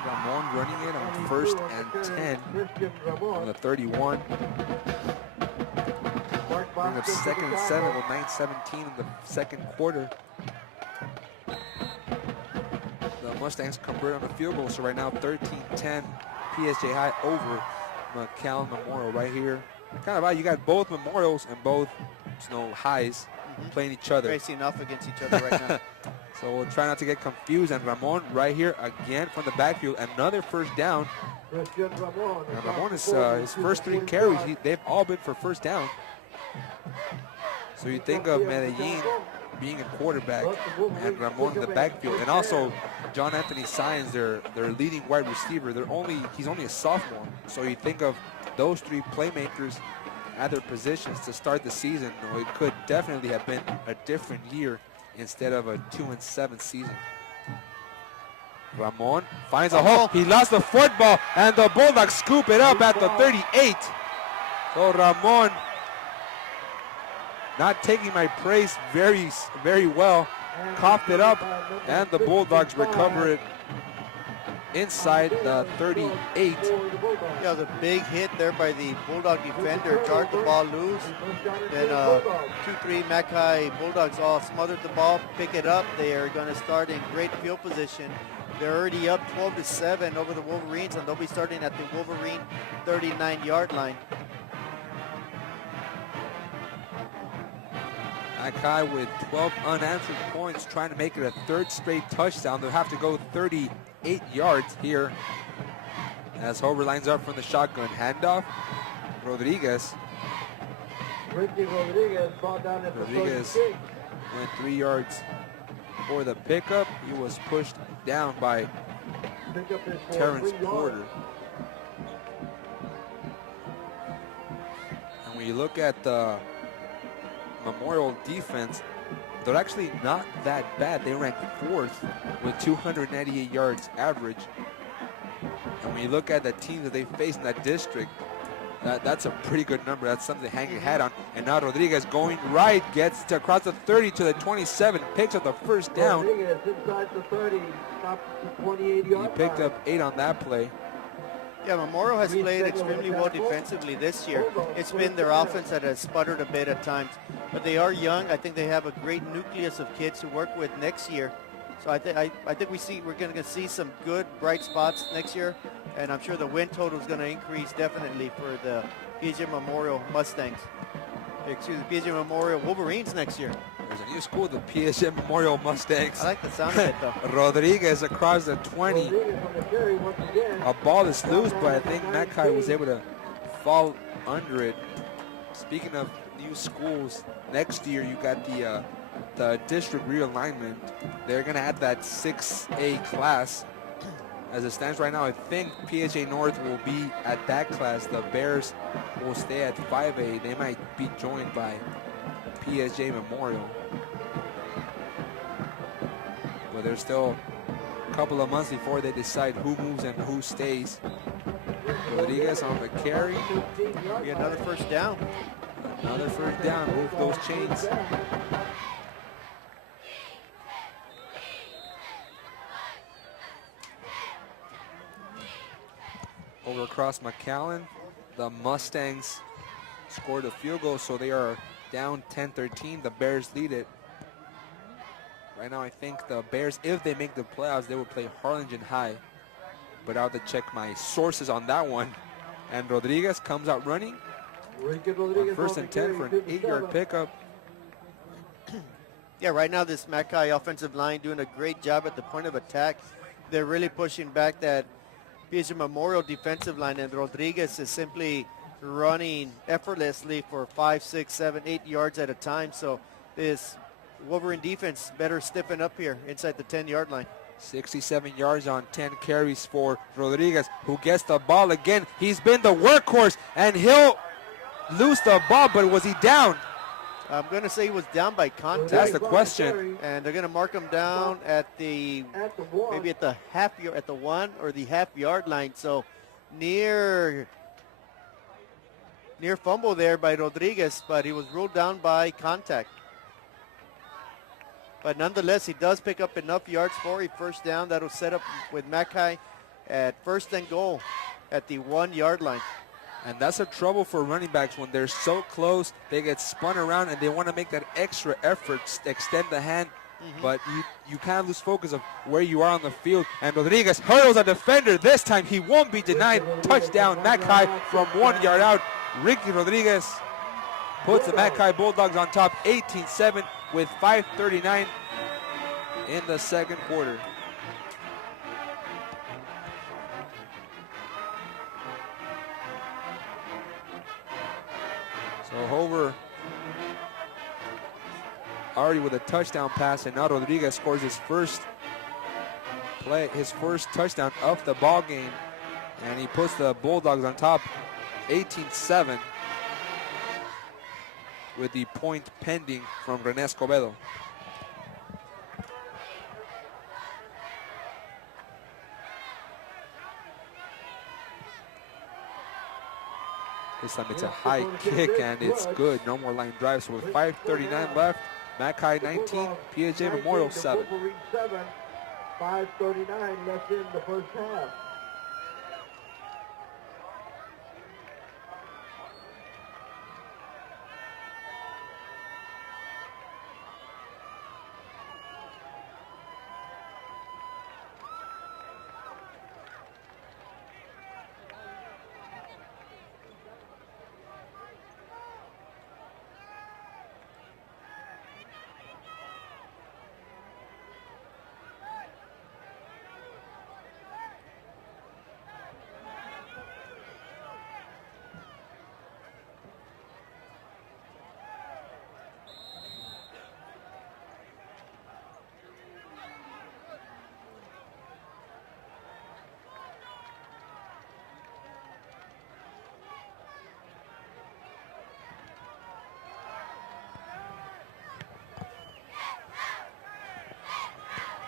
Ramon running it on 1st and 10 on the 31. Bring up 2nd and 7 with 9:17 in the second quarter. The Mustangs convert on the field goal, so right now 13-10 PSJA High over Mcallen Memorial right here. Kind of odd, you got both Memorials and both Highs playing each other. Facing off against each other right now. So we'll try not to get confused. And Ramon right here again from the backfield, another first down. And Ramon is his first 3 carries, they've all been for first down. So you think of Medellin being a quarterback and Ramon in the backfield, and also John Anthony Sines, their leading wide receiver. He's only a sophomore. So you think of those 3 playmakers at their positions to start the season. It could definitely have been a different year instead of a 2-7 season. Ramon finds a hole. He lost the football, and the Bulldogs scoop it up at the 38. So Ramon not taking my praise very, very well. Coughed it up, and the Bulldogs recover it inside the 38. Yeah, the big hit there by the Bulldog defender, jarred the ball loose. Then 2-3 Mackay Bulldogs all smothered the ball, pick it up. They are going to start in great field position. They're already up 12-7 over the Wolverines, and they'll be starting at the Wolverine 39-yard line. Mackay with 12 unanswered points, trying to make it a third straight touchdown. They'll have to go 38 yards here as Hover lines up from the shotgun. Handoff. Rodriguez. Ricky Rodriguez brought down at the Rodriguez 36. went 3 yards for the pickup. He was pushed down by Pickup is for Terrence 3 yards. Porter. And when you look at the Memorial defense, they're actually not that bad. They rank 4th with 298 yards average. And when you look at the teams that they face in that district, that's a pretty good number. That's something to hang your hat on. And now Rodriguez going right, gets to across the 30 to the 27, picks up the first down. Rodriguez inside the 30, stops at the 28-yard He picked up 8 on that play. Yeah, Memorial has played extremely well defensively this year. It's been their offense that has sputtered a bit at times. But they are young. I think they have a great nucleus of kids to work with next year. So I think we're going to see some good, bright spots next year. And I'm sure the win total is going to increase definitely for the PSJA Memorial Mustangs. Excuse me, PSJA Memorial Wolverines next year. There's a new school, the PSJA Memorial Mustangs. I like the sound of it, though. Rodriguez across the 20. Rodriguez on the carry once again. A ball is loose, but I think Mackay was able to fall under it. Speaking of new schools, next year you got the district realignment. They're going to add that 6A class. As it stands right now, I think PSJA North will be at that class. The Bears will stay at 5A. They might be joined by PSJA Memorial. But there's still a couple of months before they decide who moves and who stays. Rodriguez on the carry. We get another first down. Another first down. Move those chains. Over across Mcallen. The Mustangs scored a field goal, so they are down 10-13. The Bears lead it. Right now, I think the Bears, if they make the playoffs, they will play Harlingen High. But I'll have to check my sources on that one. And Rodriguez comes out running. On first and 10 for an 8-yard pickup. Yeah, right now this Mackay offensive line doing a great job at the point of attack. They're really pushing back that PSJA Memorial defensive line, and Rodriguez is simply running effortlessly for 5, 6, 7, 8 yards at a time. So this Wolverine defense better stiffen up here inside the 10-yard line. 67 yards on 10 carries for Rodriguez, who gets the ball again. He's been the workhorse, and he'll lose the ball, but was he down? I'm going to say he was down by contact. That's the question. And they're going to mark him down at the maybe at the at the 1 or the half-yard line. So near fumble there by Rodriguez, but he was ruled down by contact. But nonetheless, he does pick up enough yards for a first down. That'll set up with Mackay at first and goal at the 1-yard line. And that's a trouble for running backs when they're so close. They get spun around and they want to make that extra effort, extend the hand. But you kind of lose focus of where you are on the field. And Rodriguez hurdles a defender. This time he won't be denied. Touchdown, Mackay from 1 yard out. Ricky Rodriguez puts the Mackay Bulldogs on top 18-7 with 5:39 in the second quarter. So Hover already with a touchdown pass, and now Rodriguez scores his first touchdown of the ball game, and he puts the Bulldogs on top 18-7 with the point pending from René Escobedo. This time it's a high kick and it's good. No more line drive. So with 5:39 left, Mackay 19, PSJA Memorial 7. 5:39 left in the first half.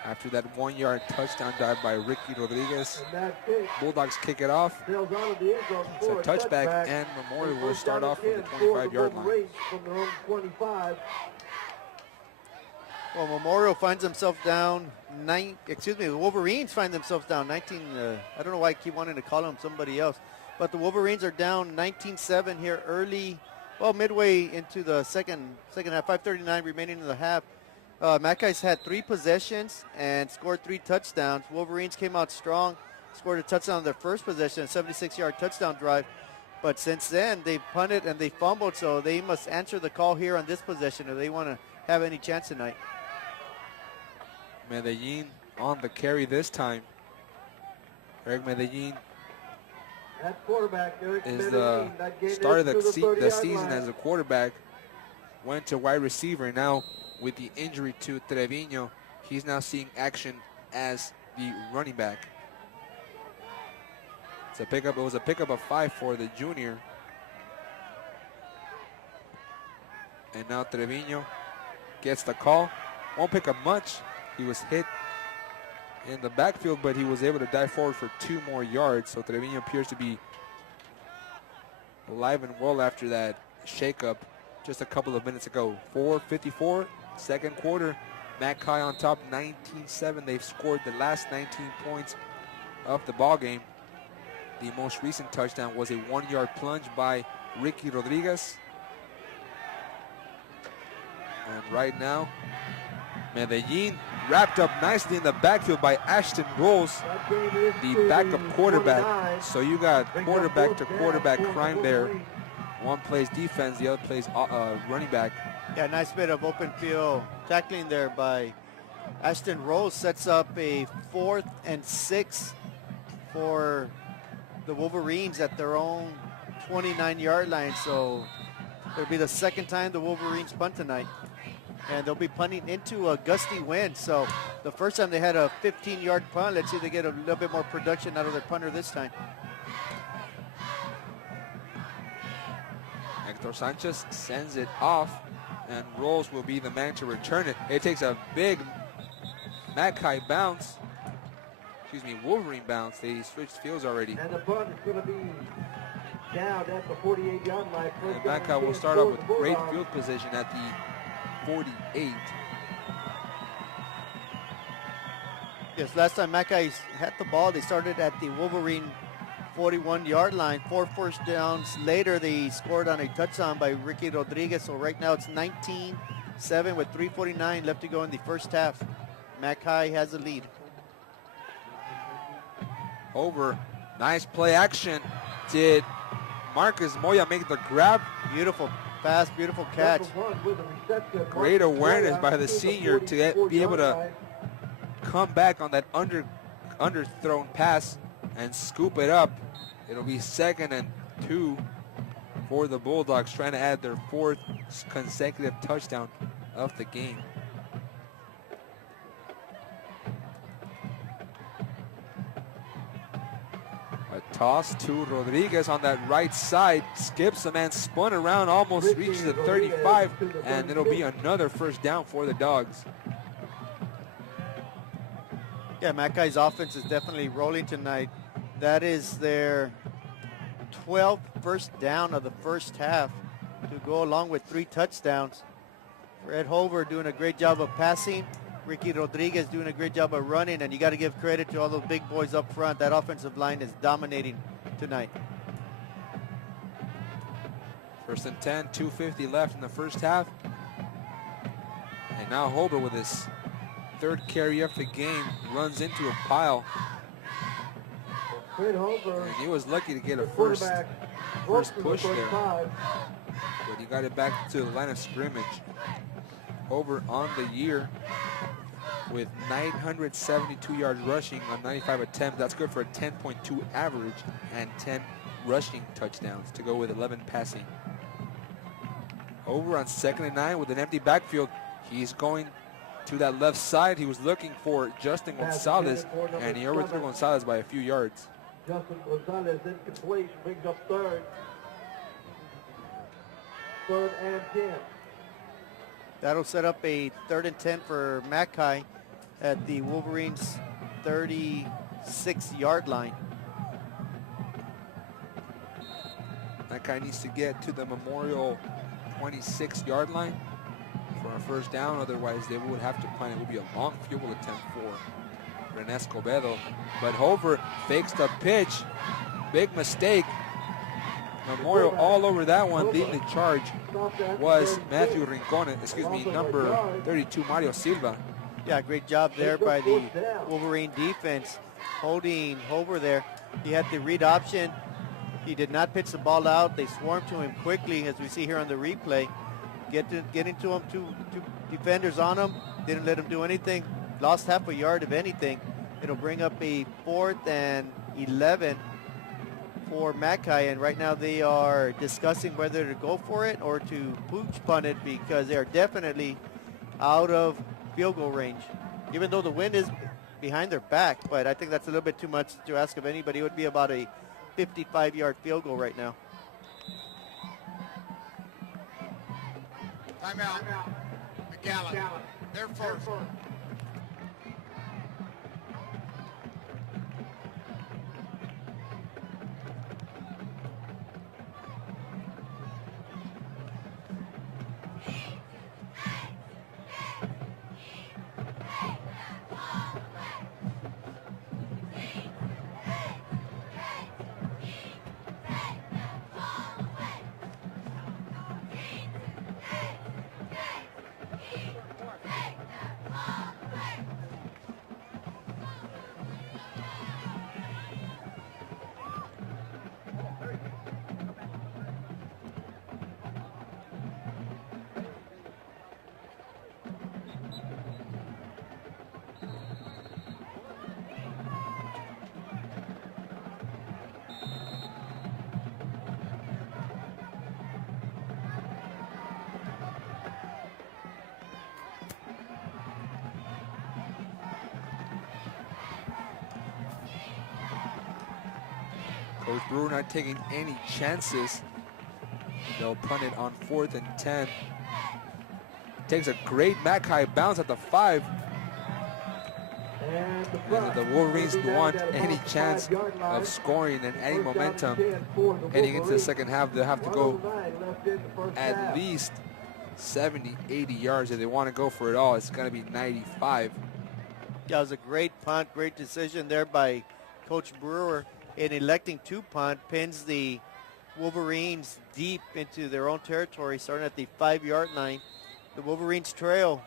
After that 1-yard touchdown drive by Ricky Rodriguez, And that kick Bulldogs kick it off. sails out of the end zone It's for a touchback, and Memorial will start off from the 25-yard line. Wolverines from their own 25. Well, Memorial finds himself down the Wolverines find themselves down 19. I don't know why I keep wanting to call them somebody else, but the Wolverines are down 19-7 here early, midway into the second half. 5:39 remaining in the half. Mackay's had 3 possessions and scored 3 touchdowns. Wolverines came out strong, scored a touchdown on their first possession, a 76-yard touchdown drive. But since then, they've punted and they fumbled, so they must answer the call here on this possession if they want to have any chance tonight. Medellin on the carry this time. Eric Medellin That quarterback, Eric is Medellin, the that gained start of it to the 30-yard season line. as a quarterback. Went to wide receiver. Now with the injury to Trevino, he's now seeing action as the running back. It's a pickup. It was a pickup of 5 for the junior. And now Trevino gets the call. Won't pick up much. He was hit in the backfield, but he was able to dive forward for 2 more yards. So Trevino appears to be alive and well after that shakeup just a couple of minutes ago. 4:54, second quarter. Mackay on top, 19-7. They've scored the last 19 points of the ball game. The most recent touchdown was a 1-yard plunge by Ricky Rodriguez. And right now, Medellin wrapped up nicely in the backfield by Ashton Rolls, That gained it the to backup quarterback. 29. So you got Brings up quarterback fourth to down quarterback for the crime there. Wolverines. One plays defense, the other plays running back. Yeah, nice bit of open field tackling there by Ashton Rose. Sets up a 4th and 6 for the Wolverines at their own 29-yard line. So it'll be the second time the Wolverines punt tonight. And they'll be punting into a gusty wind. So the first time they had a 15-yard punt. Let's see if they get a little bit more production out of their punter this time. Hector Sanchez sends it off, and Rolls will be the man to return it. It takes a big Mackay bounce. Wolverine bounce. They switched fields already. And the punt is going to be down at the 48-yard line. And Mackay will start off with great field position at the 48. Yes, last time Mackay had the ball, they started at the Wolverine 41-yard line. 4 first downs later, they scored on a touchdown by Ricky Rodriguez. So right now it's 19-7 with 3:49 left to go in the first half. Mackay has the lead. Over. Nice play action. Did Marcus Moya make the grab? Beautiful pass, beautiful catch. Great awareness by the senior to be able to come back on that underthrown pass and scoop it up. It'll be 2nd and 2 for the Bulldogs, trying to add their 4th consecutive touchdown of the game. A toss to Rodriguez on that right side. Skips a man, spun around, almost reaches the 35, and it'll be another first down for the Dogs. Yeah, Mackay's offense is definitely rolling tonight. That is their 12th first down of the first half to go along with 3 touchdowns. Fred Hover doing a great job of passing Ricky Rodriguez doing a great job of running, and you got to give credit to all those big boys up front. That offensive line is dominating tonight. 1st and 10, 2:50 left in the first half. And now Holber with his 3rd carry of the game runs into a pile. Fred Holber, And he was lucky to get a the first quarterback, push the there. 5. But he got it back to the line of scrimmage. Over on the year with 972 yards rushing on 95 attempts. That's good for a 10.2 average and 10 rushing touchdowns to go with 11 passing. Over on 2nd and 9 with an empty backfield. He's going to that left side. He was looking for Justin Gonzalez, and he overthrew Gonzalez by a few yards. Justin Gonzalez incomplete, brings up 3rd. 3rd and 10. That'll set up a 3rd and 10 for Mackay at the Wolverines' 36-yard line. That guy needs to get to the Memorial 26-yard line for a first down. Otherwise, they would have to punt. It would be a long field goal attempt for René Escobedo. But Hover fakes the pitch. Big mistake. Memorial all over that one. Leading the charge was Matthew Rincon, number 32, Mario Silva. Yeah, great job there by the Wolverine defense holding Hover there. He had the read option. He did not pitch the ball out. They swarmed to him quickly, as we see here on the replay. Getting to him, two defenders on him. Didn't let him do anything. Lost half a yard, if anything. It'll bring up a 4th and 11 for Mackay, and right now they are discussing whether to go for it or to pooch punt it, because they are definitely out of field goal range. Even though the wind is behind their back, but I think that's a little bit too much to ask of anybody. It would be about a 55-yard field goal right now. Timeout. Mcallen. They're first. Coach Brewer not taking any chances. They'll punt it on 4th and 10. Takes a great Mackay bounce at the 5. And The Wolverines want any chance of scoring and any momentum heading into the second half. They'll have to go at least 70, 80 yards if they want to go for it all. It's going to be 95. Yeah, it was a great punt, great decision there by Coach Brewer in electing to punt. Pins the Wolverines deep into their own territory, starting at the 5-yard line. The Wolverines trail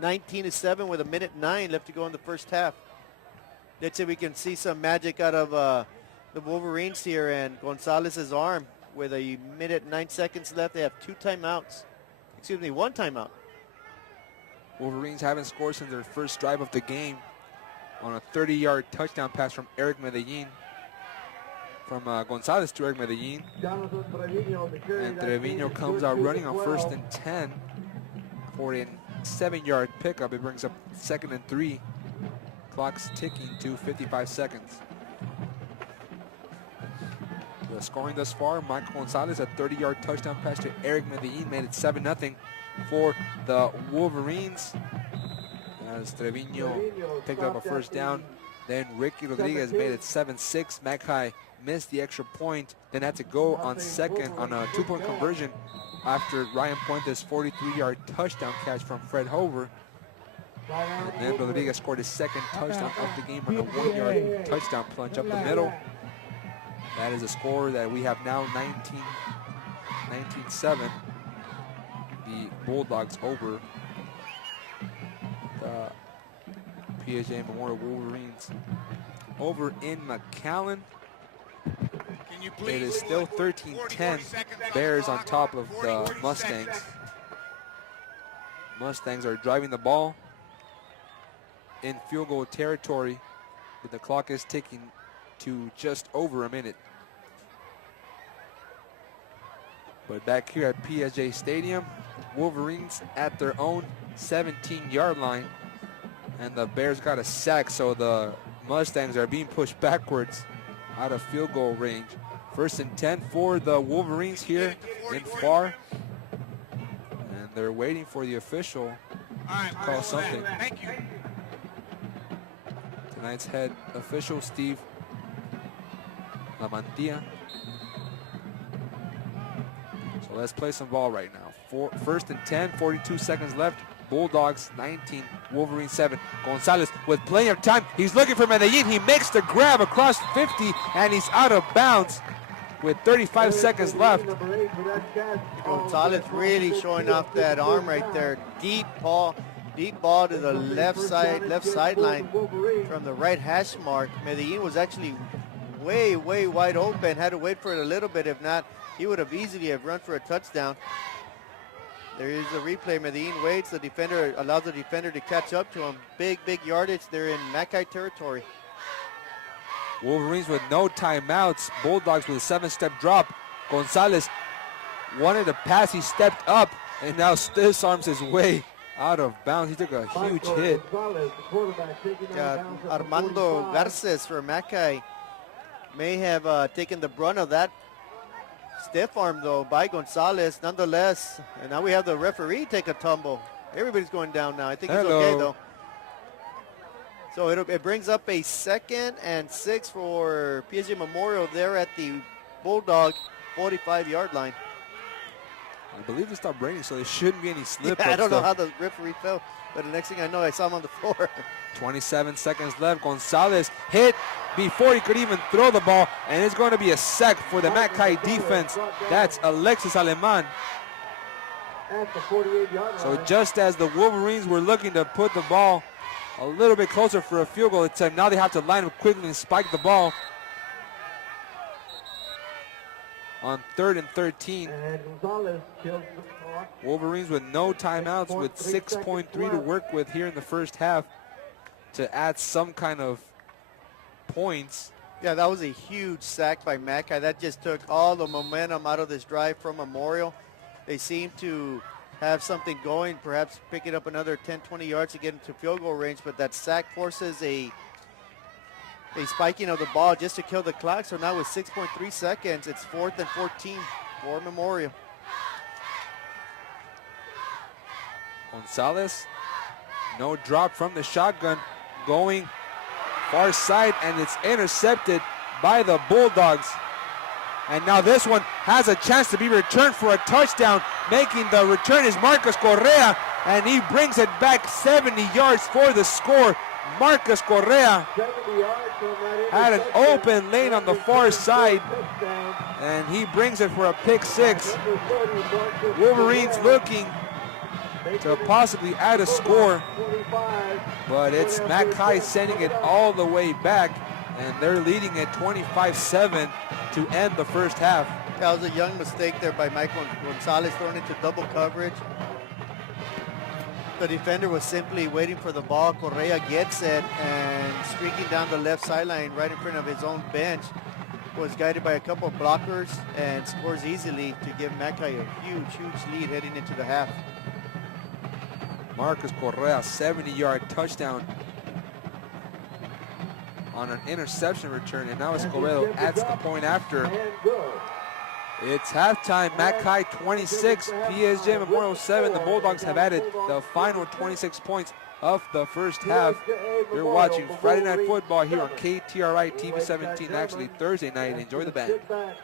19-7 with 1:09 left to go in the first half. Let's see if we can see some magic out of the Wolverines here, and Gonzalez's arm with 1:09 left. They have 2 timeouts. Excuse me, 1 timeout. Wolverines haven't scored since their first drive of the game on a 30-yard touchdown pass from Eric Medellin. From Gonzalez to Eric Medellin. And Trevino comes out running on 1st and 10 for a 7-yard pickup. It brings up 2nd and 3. Clock's ticking to 55 seconds. The scoring thus far, Michael Gonzalez, a 30-yard touchdown pass to Eric Medellin, made it 7-0 for the Wolverines. As Trevino picked up a first down. Then Ricky Rodriguez made it 7-6. Mackay missed the extra point, then had to go on second on a 2-point conversion after Ryan Puente's 43-yard touchdown catch from Fred Hover. And then Rodriguez scored his second touchdown of the game on a 1-yard touchdown plunge up the middle. That is a score that we have now 19-7. The Bulldogs over the PSJA Memorial Wolverines over in Mcallen. It is still 13-10. Bears on top of the Mustangs. Mustangs are driving the ball in field goal territory, but the clock is ticking to just over a minute. But back here at PSJ Stadium, Wolverines at their own 17-yard line, and the Bears got a sack, so the Mustangs are being pushed backwards out of field goal range. 1st and 10 for the Wolverines here in far, and they're waiting for the official to call something. Thank you. Tonight's head official, Steve Lamantia. So let's play some ball right now. 1st and 10, 42 seconds left. Bulldogs 19, Wolverines 7. Gonzalez with plenty of time. He's looking for Medellin. He makes the grab across 50, and he's out of bounds with 35 seconds left. Gonzalez really showing off that arm right there. Deep ball to the left sideline from the right hash mark. Medellin was actually way wide open. Had to wait for it a little bit. If not, he would have easily have run for a touchdown. There is a replay. Medellin waits. The defender allows the defender to catch up to him. Big yardage. They're in Mackay territory. Wolverines with no timeouts. Bulldogs with a 7-step drop. Gonzalez wanted to pass. He stepped up and now stiff arms his way out of bounds. He took a huge hit. Armando Garces for Mackay may have taken the brunt of that stiff arm though by Gonzalez nonetheless. And now we have the referee take a tumble. Everybody's going down now. I think it's okay though. So it brings up a 2nd and 6 for PSJA Memorial there at the Bulldog 45-yard line. I believe it stopped raining, so there shouldn't be any slip-ups. Yeah, I don't know how the referee felt, but the next thing I know, I saw him on the floor. 27 seconds left. Gonzalez hit before he could even throw the ball, and it's going to be a sack for the Mackay defense. That's Alexis Aleman. At the 48-yard So line. just as the Wolverines were looking to put the ball a little bit closer for a field goal, now they have to line up quickly and spike the ball. On 3rd and 13. And Gonzalez kills the clock. Wolverines with no timeouts, with 6.3 to work with here in the first half to add some kind of points. Yeah, that was a huge sack by Mackay. That just took all the momentum out of this drive from Memorial. They seem to have something going, perhaps picking up another 10, 20 yards to get into field goal range, but that sack forces a spiking of the ball just to kill the clock. So now with 6.3 seconds, it's 4th and 14 for Memorial. Gonzalez, no drop from the shotgun, going far side, and it's intercepted by the Bulldogs. And now this one has a chance to be returned for a touchdown. Making the return is Marcus Correa, and he brings it back 70 yards for the score. Marcus Correa had an open lane on the far side, and he brings it for a pick 6. Wolverines looking to possibly add a score, but it's Mackay sending it all the way back, and they're leading at 25-7 to end the first half. That was a young mistake there by Michael Gonzalez, thrown into double coverage. The defender was simply waiting for the ball. Correa gets it and streaking down the left sideline right in front of his own bench. Was guided by a couple of blockers and scores easily to give Mackay a huge lead heading into the half. Marcus Correa, 70-yard touchdown on an interception return, and now Escobedo adds the point after. It's halftime. Mackay 26, PSJA Memorial 7. The Bulldogs have added the final 26 points of the first half. You're watching Friday Night Football here on KTRI TV 17, actually Thursday night. Enjoy the band.